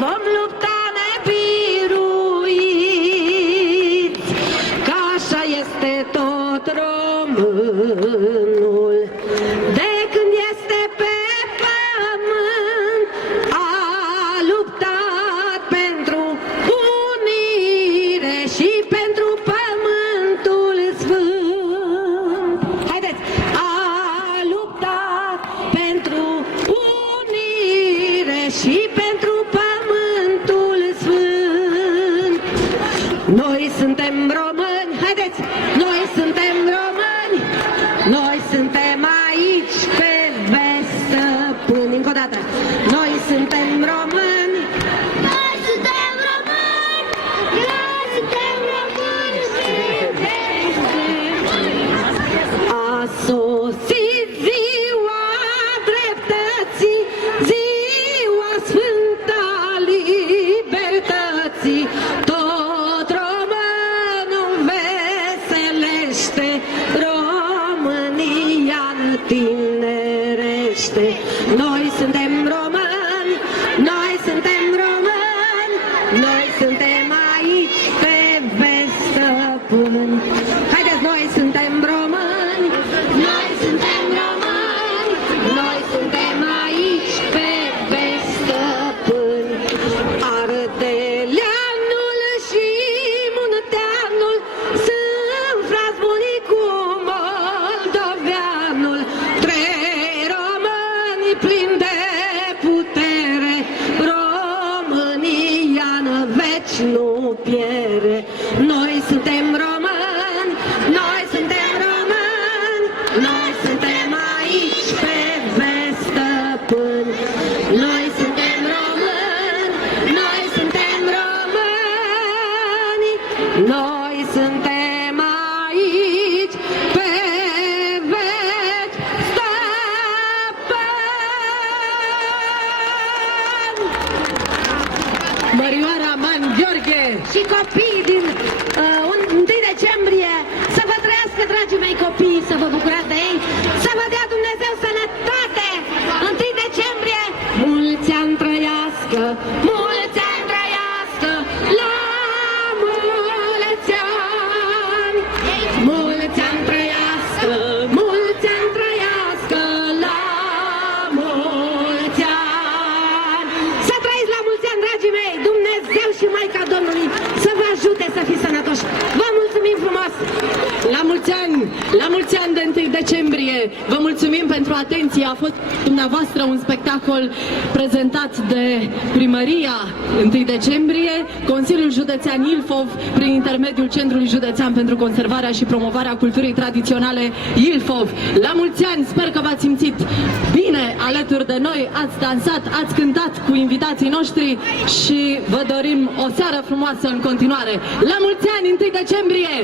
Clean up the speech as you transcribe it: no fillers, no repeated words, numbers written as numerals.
vom lupta nebiruiți, că așa este tot românul. De când este pe pământ, a luptat pentru unire și pentru pământul sfânt. Haideți! A luptat pentru unire și pentru pământul sfânt. Noi suntem români, haideți! Noi suntem români, noi suntem aici pe vest stăpâni. Încă o dată, noi suntem români, Noi suntem români, noi suntem români. a sosit ziua dreptății, ziua sfântă a libertății. Tot românul veselește, România întinerește. Noi suntem români, noi suntem români, noi suntem aici pe vest stăpâni. Haideți, noi suntem români, noi suntem români, noi suntem aici pe vest stăpâni. Ardeleanul și Munteanul sunt frați buni cu moldoveanul, trei români plini de putere, România în veci nu piere. Noi suntem români, noi suntem români, noi suntem aici pe vest stăpâni. Noi suntem români, noi suntem români, noi suntem aici pe veci stăpâni. Mărioara Man Gheorghe. Și copiii din 1 decembrie, să vă trăiască, dragii mei copii, să vă bucurați de ei, să vă dea Dumnezeu sănătate. 1 decembrie, mulți ani trăiască, mulți ani trăiască, la mulți ani. Mulți ani trăiască, mulți ani trăiască, la mulți ani. Să trăiți la mulți ani, dragii mei, Dumnezeu și Maica Domnului să vă ajute să fiți sănătoși. Vă mulțumim frumos! La mulți ani de 1 decembrie. Vă mulțumim pentru atenție. A fost dumneavoastră un spectacol prezentat de Primăria 1 decembrie, Consiliul Județean Ilfov, prin intermediul Centrului Județean pentru Conservarea și Promovarea Culturii Tradiționale Ilfov. La mulți ani, sper că v-ați simțit bine alături de noi, ați dansat, ați cântat cu invitații noștri și vă dorim o seară frumoasă în continuare. La mulți ani, 1 decembrie!